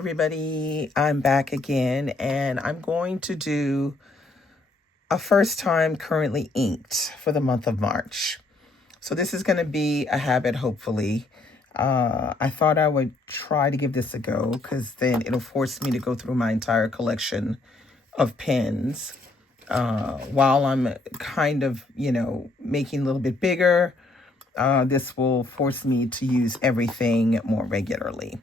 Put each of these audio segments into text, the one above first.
everybody, I'm back again, and I'm going to do a first time currently inked for the month of March. So this is going to be a habit, hopefully. I thought I would try to give this a go because then it'll force me to go through my entire collection of pens while I'm kind of, making a little bit bigger. This will force me to use everything more regularly.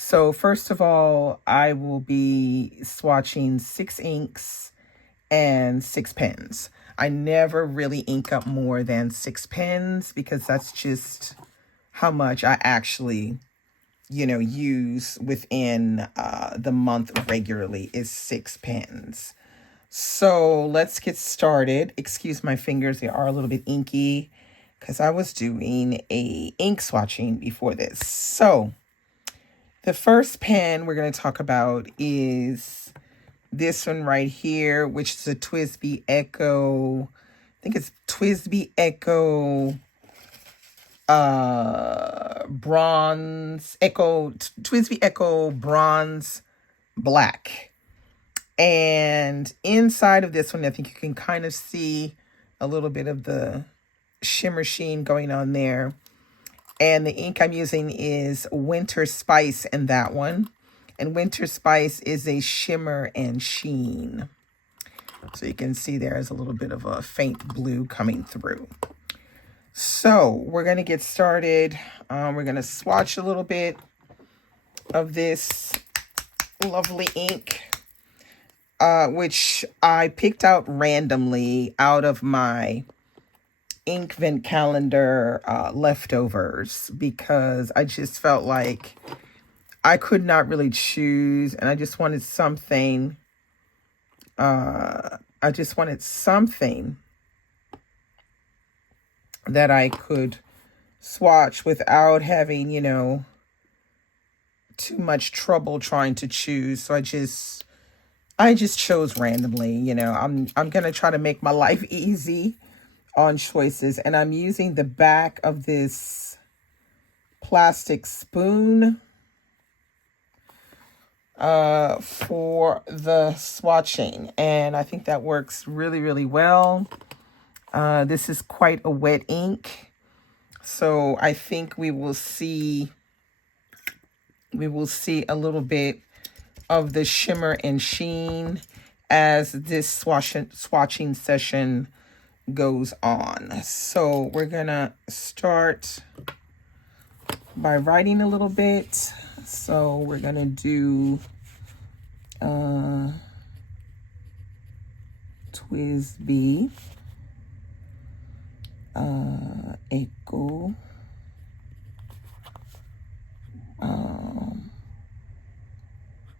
So first of all, I will be swatching 6 inks and 6 pens. I never really ink up more than 6 pens because that's just how much I actually, use within the month regularly is 6 pens. So let's get started. Excuse my fingers, they are a little bit inky because I was doing a ink swatching before this. So the first pen we're going to talk about is this one right here, which is a TWSBI Echo. I think it's TWSBI Echo TWSBI Echo Bronze Black. And inside of this one, I think you can kind of see a little bit of the shimmer sheen going on there. And the ink I'm using is Winter Spice in that one. And Winter Spice is a shimmer and sheen. So you can see there's a little bit of a faint blue coming through. So we're going to get started. We're going to swatch a little bit of this lovely ink, which I picked out randomly out of my Inkvent calendar leftovers because I just felt like I could not really choose, and I just wanted something. That I could swatch without having, too much trouble trying to choose. So I just chose randomly. I'm gonna try to make my life easy on choices, and I'm using the back of this plastic spoon for the swatching, and I think that works really, really well. This is quite a wet ink, so I think we will see a little bit of the shimmer and sheen as this swatching session goes on. So we're gonna start by writing a little bit. So we're gonna do TWSBI Echo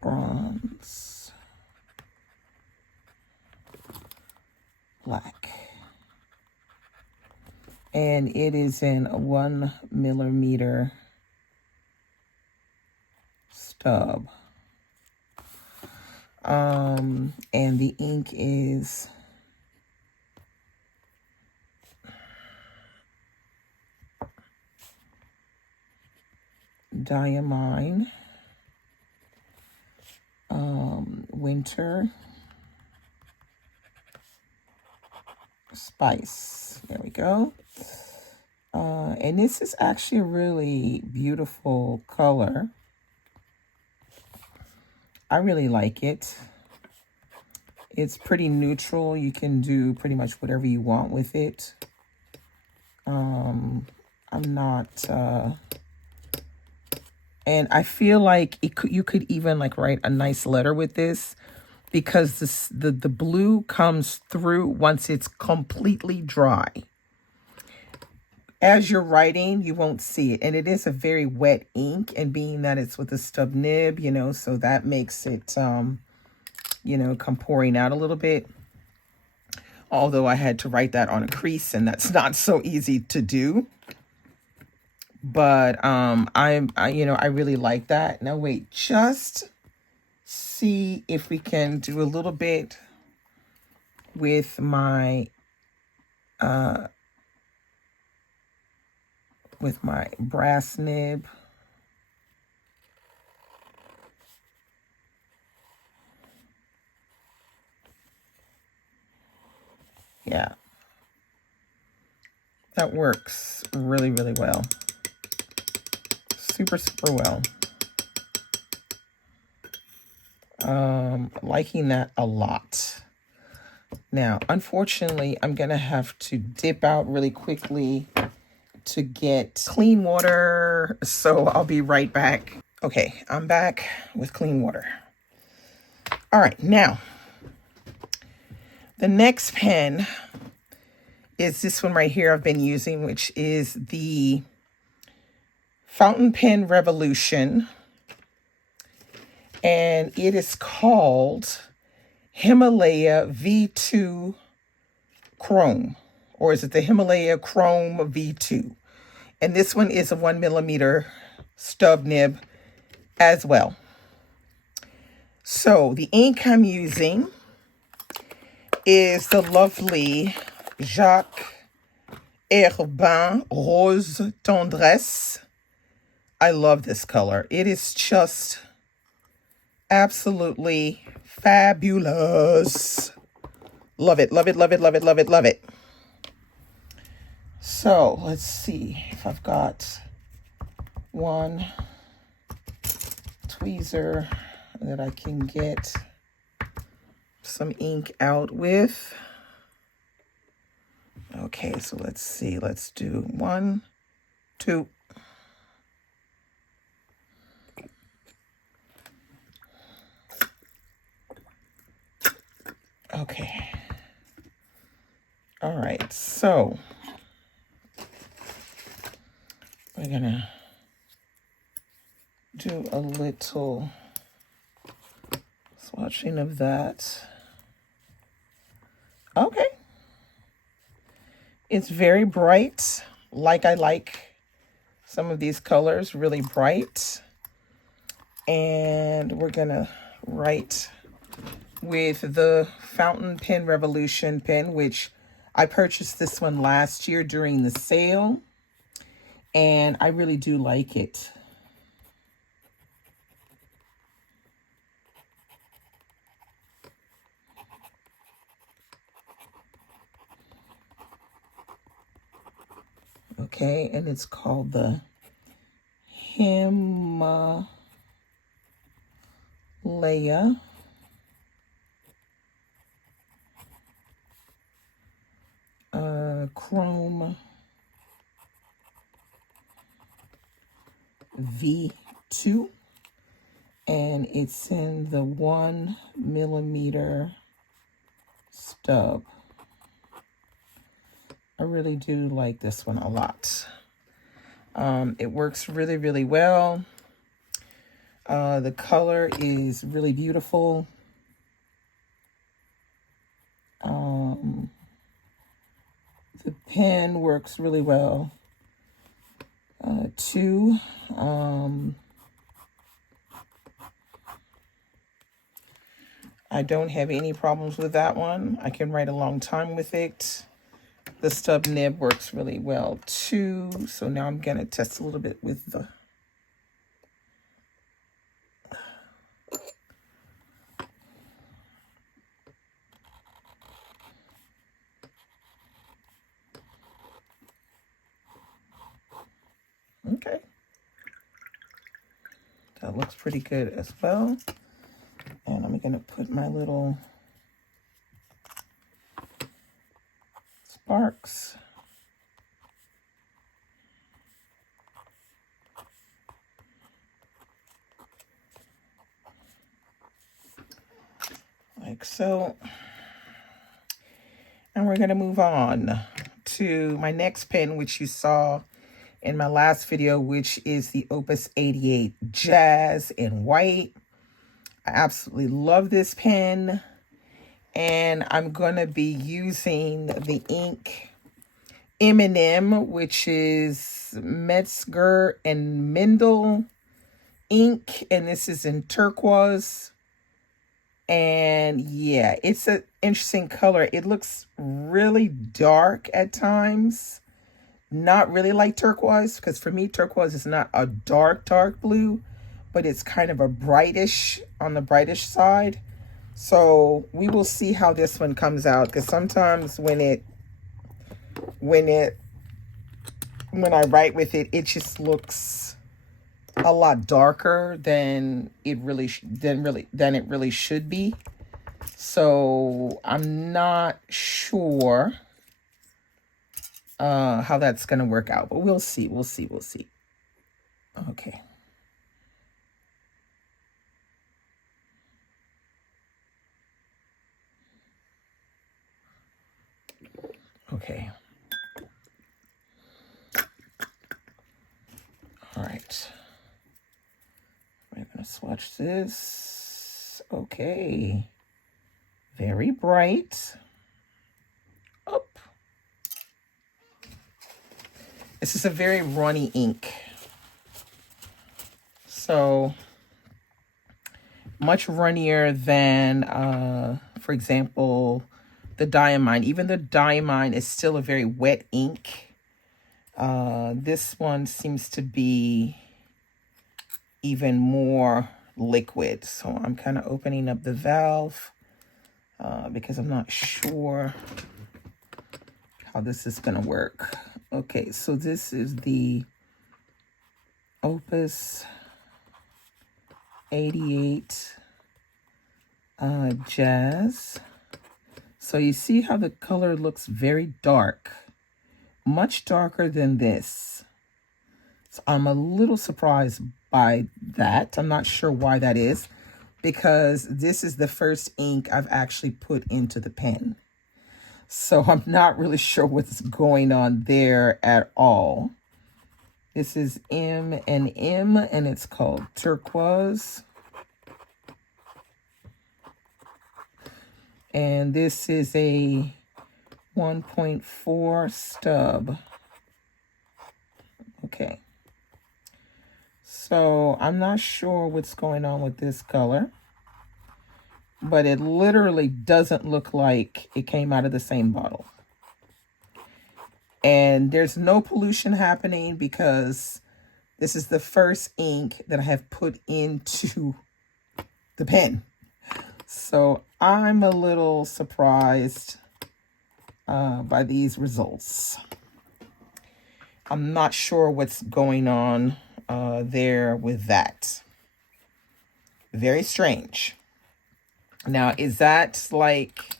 Bronze Black. And it is in a 1mm stub. And the ink is Diamine Winter Spice. There we go. And this is actually a really beautiful color. I really like it. It's pretty neutral. You can do pretty much whatever you want with it. I'm not... and I feel like you could even like write a nice letter with this because the blue comes through once it's completely dry. As you're writing, you won't see it. And it is a very wet ink, and being that it's with a stub nib, so that makes it, come pouring out a little bit. Although I had to write that on a crease, and that's not so easy to do. But I really like that. Now wait, just see if we can do a little bit with my brass nib. Yeah, that works really, really well. Super, super well. Liking that a lot. Now, unfortunately, I'm going to have to dip out really quickly to get clean water. So I'll be right back. Okay, I'm back with clean water. All right, now, the next pen is this one right here I've been using, which is the Fountain Pen Revolution. And it is called Himalaya V2 Chrome, or is it the Himalaya Chrome V2? And this one is a 1mm stub nib as well. So the ink I'm using is the lovely Jacques Herbin Rose Tendresse. I love this color. It is just absolutely fabulous. Love it, love it, love it, love it, love it, love it. So let's see if I've got one tweezer that I can get some ink out with. Okay, so let's see. Let's do 1, 2. Okay. All right, so we're gonna do a little swatching of that. Okay. It's very bright, like I like some of these colors, really bright. And we're gonna write with the Fountain Pen Revolution pen, which I purchased this one last year during the sale, and I really do like it. Okay, and it's called the Himalaya Chrome V2, and it's in the 1mm stub. I really do like this one a lot. It works really, really well. The color is really beautiful. The pen works really well too. I don't have any problems with that one. I can write a long time with it. The stub nib works really well too. So now I'm gonna test a little bit with the okay. That looks pretty good as well. And I'm gonna put my little sparks. Like so. And we're gonna move on to my next pen, which you saw in my last video, which is the Opus 88 Jazz in white. I absolutely love this pen, and I'm gonna be using the ink M&M, which is Metzger and Mendel ink, and this is in turquoise. And yeah, it's an interesting color. It looks really dark at times. Not really like turquoise, because for me, turquoise is not a dark, dark blue, but it's kind of a brightish, on the brightish side. So we will see how this one comes out, because sometimes when I write with it, it just looks a lot darker than it really should be. So I'm not sure how that's gonna work out, but we'll see. Okay. Okay. All right. We're gonna swatch this. Okay. Very bright. Up. This is a very runny ink. So much runnier than, for example, the Diamine. Even the Diamine is still a very wet ink. This one seems to be even more liquid. So I'm kind of opening up the valve because I'm not sure how this is going to work. Okay, so this is the Opus 88 Jazz. So you see how the color looks very dark, much darker than this. So I'm a little surprised by that. I'm not sure why that is, because this is the first ink I've actually put into the pen. So I'm not really sure what's going on there at all. This is M&M, and it's called Turquoise. And this is a 1.4 stub. Okay. So I'm not sure what's going on with this color, but it literally doesn't look like it came out of the same bottle. And there's no pollution happening because this is the first ink that I have put into the pen. So I'm a little surprised by these results. I'm not sure what's going on there with that. Very strange. Now, is that like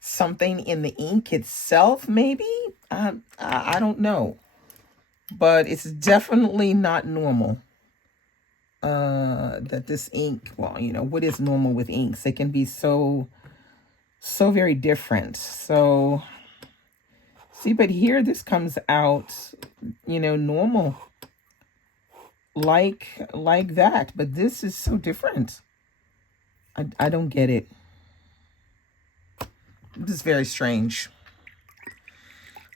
something in the ink itself, maybe? I don't know. But it's definitely not normal that this ink, well, you know, what is normal with inks? It can be so very different. So, see, but here this comes out, you know, normal. Like that. But this is so different. I don't get it. This is very strange.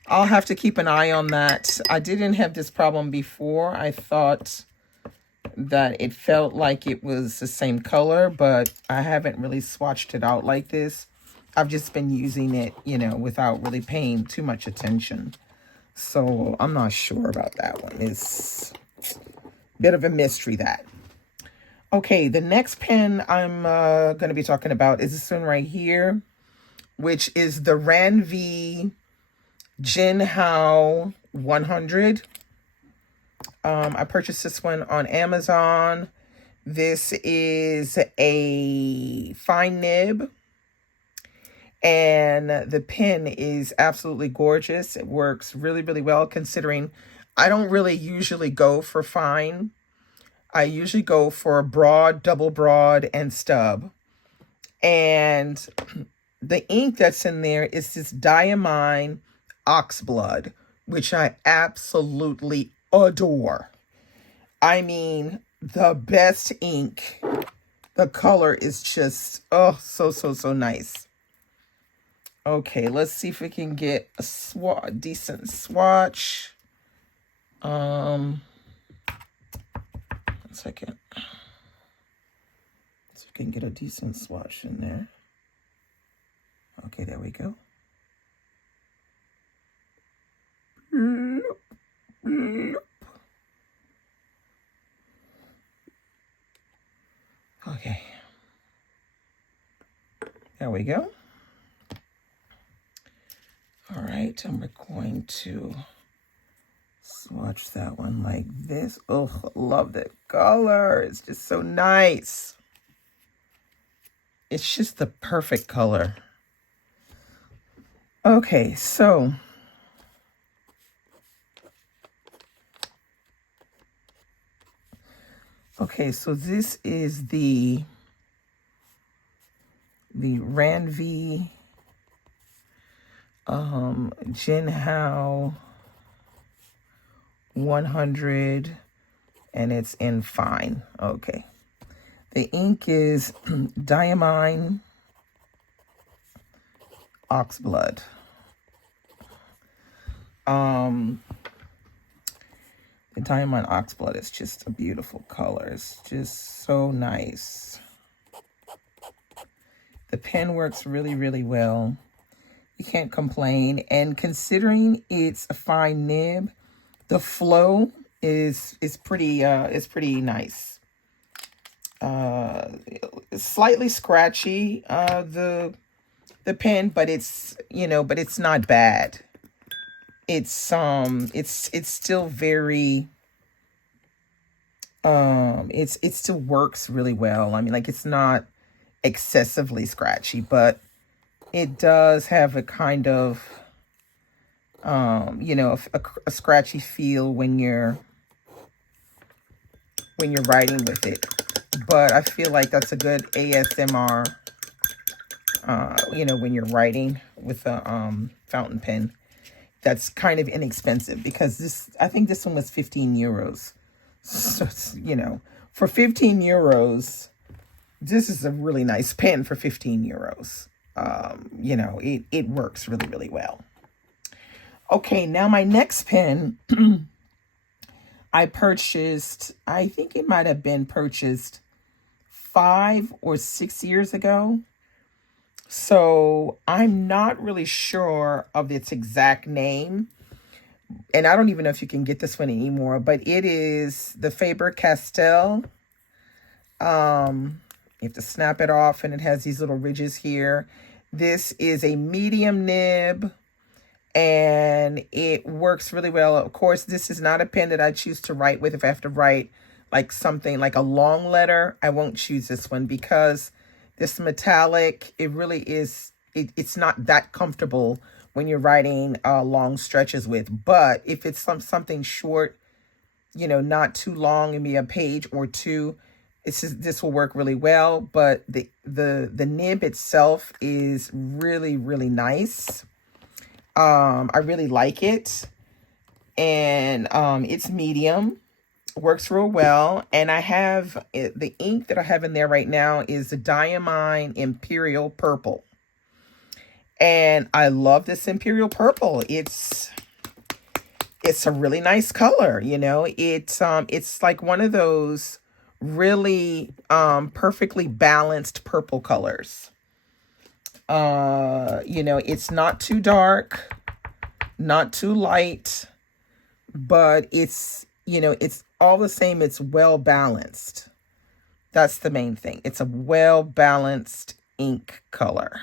I'll have to keep an eye on that. I didn't have this problem before. I thought that it felt like it was the same color, but I haven't really swatched it out like this. I've just been using it, you know, without really paying too much attention. So I'm not sure about that one. It's a bit of a mystery, that. Okay, the next pen I'm going to be talking about is this one right here, which is the Ranvi Jinhao 100. I purchased this one on Amazon. This is a fine nib, and the pen is absolutely gorgeous. It works really, really well, considering I don't really usually go for fine. I usually go for broad, double broad, and stub. And the ink that's in there is this Diamine Oxblood, which I absolutely adore. I mean, the best ink. The color is just, oh, so nice. Okay, let's see if we can get a decent swatch. One second. So we can get a decent swatch in there. Okay, there we go. Okay. we go. All right, and we're going to swatch that one like this. Oh, love that color. It's just so nice. It's just the perfect color. Okay, so this is the Ranvi Jinhao 100, and it's in fine. Okay. The ink is Diamine Oxblood. The Diamond Oxblood is just a beautiful color. It's just so nice. The pen works really, really well. You can't complain. And considering it's a fine nib, the flow is pretty nice. It's slightly scratchy, the pen, but it's not bad. It's still very it still works really well. I mean, like, it's not excessively scratchy, but it does have a kind of a scratchy feel when you're writing with it. But I feel like that's a good ASMR when you're writing with a fountain pen. That's kind of inexpensive, because I think this one was 15 euros. So, for 15 euros, this is a really nice pen for 15 euros. It works really, really well. Okay, now my next pen, I purchased, I think it might have been purchased 5 or 6 years ago. So I'm not really sure of its exact name. And I don't even know if you can get this one anymore, but it is the Faber-Castell. You have to snap it off, and it has these little ridges here. This is a medium nib, and it works really well. Of course, this is not a pen that I choose to write with. If I have to write like something like a long letter, I won't choose this one, because this metallic, it really is, it's not that comfortable when you're writing long stretches with. But if it's something short, not too long, maybe a page or two, this will work really well. But the nib itself is really, really nice. I really like it. And it's medium. Works real well. And I have the ink that I have in there right now is the Diamine Imperial Purple. And I love this Imperial Purple. It's a really nice color, it's like one of those really perfectly balanced purple colors. It's not too dark, not too light, but it's all the same. It's well balanced. That's the main thing. It's a well balanced ink color.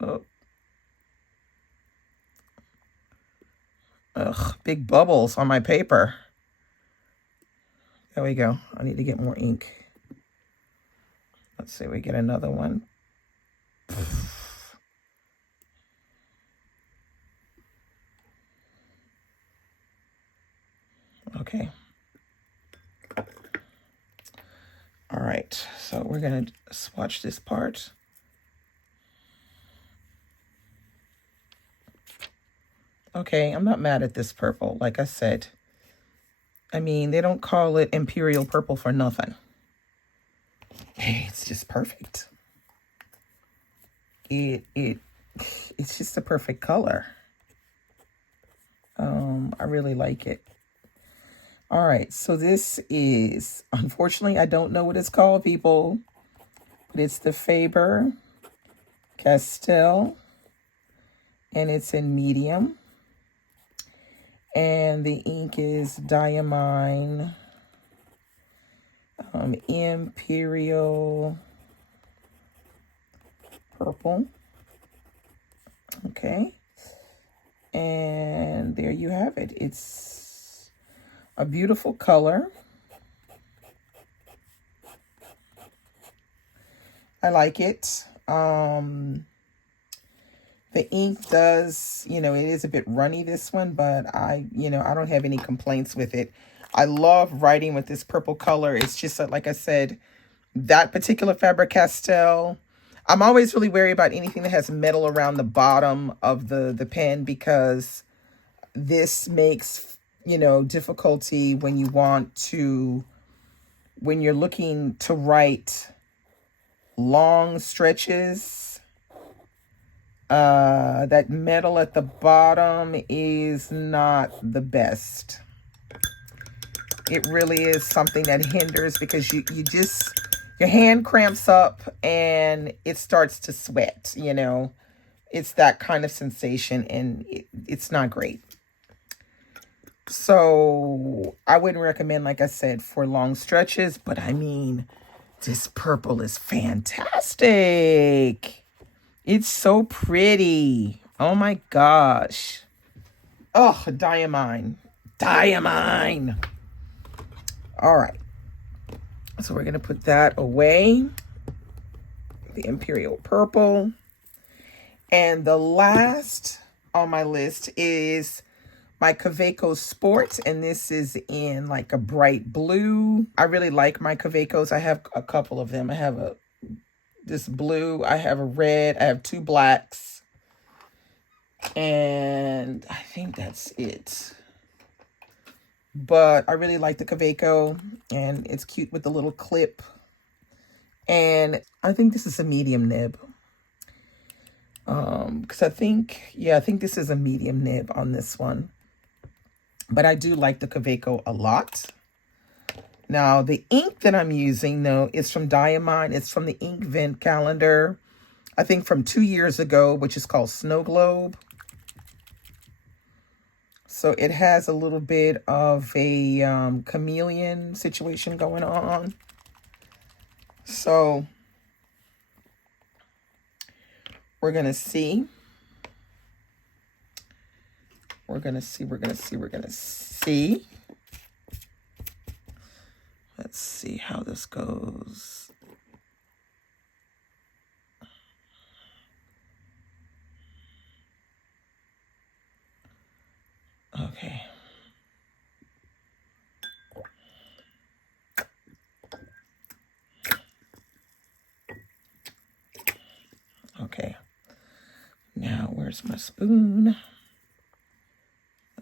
Oh. Ugh, big bubbles on my paper. There we go. I need to get more ink. Let's see, we get another one. Okay. All right, so we're going to swatch this part. Okay, I'm not mad at this purple. Like I said, I mean, they don't call it Imperial Purple for nothing. It's just perfect. It's just a perfect color. I really like it. All right, so this is, unfortunately, I don't know what it's called, people, but it's the Faber-Castell, and it's in medium. And the ink is Diamine Imperial purple. Okay. And there you have it. It's a beautiful color. I like it. The ink does, it is a bit runny, this one, but I don't have any complaints with it. I love writing with this purple color. It's just like I said, that particular Faber-Castell. I'm always really wary about anything that has metal around the bottom of the pen, because this makes, difficulty when you're looking to write long stretches. That metal at the bottom is not the best. It really is something that hinders, because your hand cramps up and it starts to sweat, It's that kind of sensation, and it's not great. So I wouldn't recommend, like I said, for long stretches, but I mean, this purple is fantastic. It's so pretty. Oh my gosh. Oh, diamine. Diamine. All right. So we're going to put that away. The Imperial Purple. And the last on my list is my Kaweco Sport. And this is in like a bright blue. I really like my Kawecos. I have a couple of them. I have this blue, I have a red, I have 2 blacks, and I think that's it. But I really like the Kaweco, and it's cute with the little clip. And I think this is a medium nib. Because I think this is a medium nib on this one. But I do like the Kaweco a lot. Now, the ink that I'm using, though, is from Diamine. It's from the Ink Vent calendar, I think from 2 years ago, which is called Snow Globe. So it has a little bit of a chameleon situation going on. So we're going to see. We're going to see. Let's see how this goes. Okay. Okay. Now, where's my spoon?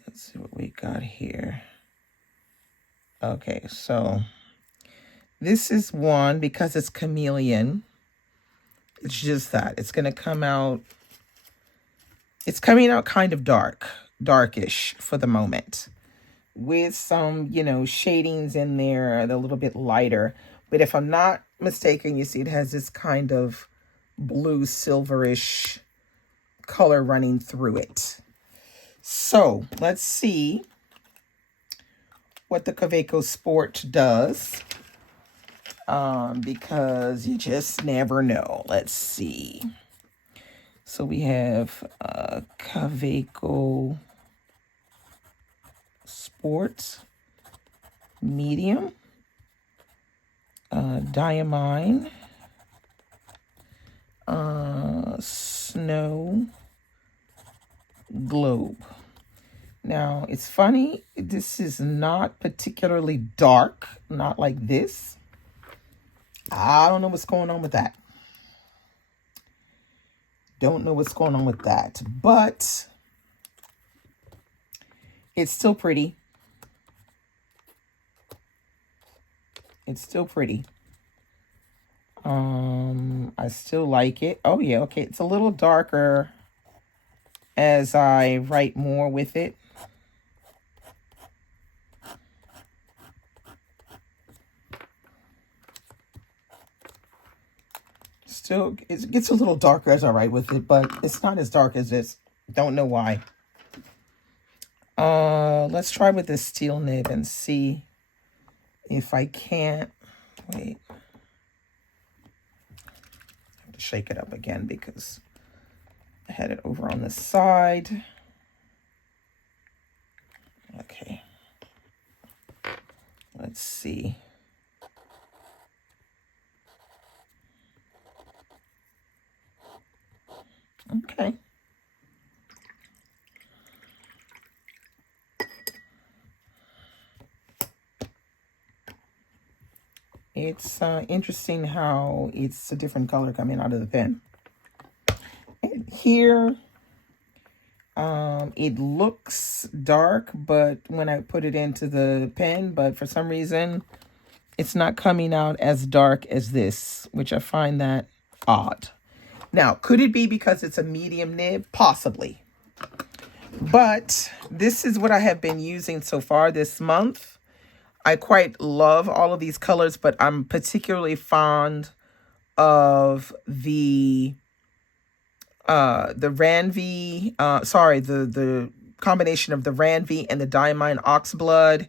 Let's see what we got here. Okay, so this is one, because it's chameleon. It's just that. It's going to come out. It's coming out kind of darkish for the moment, with some, shadings in there, a little bit lighter. But if I'm not mistaken, you see it has this kind of blue silverish color running through it. So let's see what the Kaweco Sport does, because you just never know. Let's see. So we have Kaweco Sport medium, Diamine, Snow Globe. Now, it's funny, this is not particularly dark, not like this. I don't know what's going on with that. Don't know what's going on with that, but it's still pretty. It's still pretty. I still like it. Oh yeah, okay, it's a little darker as I write more with it. Still, it gets a little darker as I write with it, but it's not as dark as this. Don't know why. Let's try with this steel nib and see if I can't. Wait. to shake it up again because I had it over on the side. Okay. Let's see. Okay. It's interesting how it's a different color coming out of the pen. And here, it looks dark, but when I put it into the pen, but for some reason, it's not coming out as dark as this, which I find that odd. Now, could it be because it's a medium nib? Possibly. But this is what I have been using so far this month. I quite love all of these colors, but I'm particularly fond of the Ranvi, the combination of the Ranvi and the Diamine Oxblood,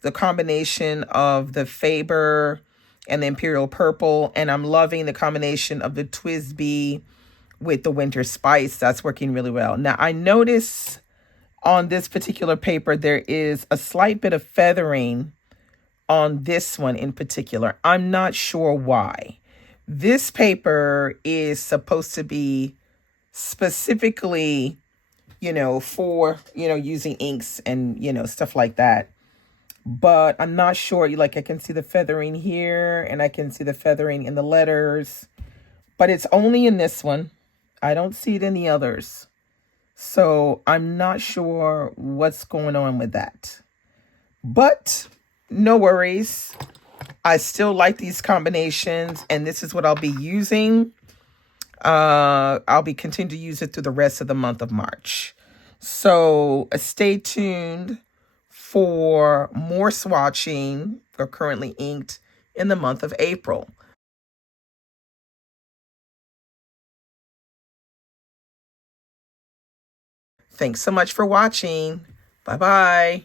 the combination of the Faber and the Imperial Purple, and I'm loving the combination of the Twisby with the Winter Spice. That's working really well. Now, I notice on this particular paper, there is a slight bit of feathering on this one in particular. I'm not sure why. This paper is supposed to be specifically, for, using inks and, stuff like that. But I'm not sure. Like, I can see the feathering here and I can see the feathering in the letters, but it's only in this one. I don't see it in the others. So I'm not sure what's going on with that. But no worries. I still like these combinations, and this is what I'll be using. I'll be continuing to use it through the rest of the month of March. So stay tuned for more swatching for currently inked in the month of April. Thanks so much for watching. Bye-bye.